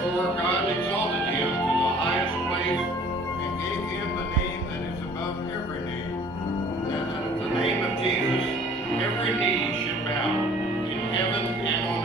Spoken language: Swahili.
Therefore God exalted him to the highest place and gave him the name that is above every name, that at the name of Jesus every knee should bow in heaven and on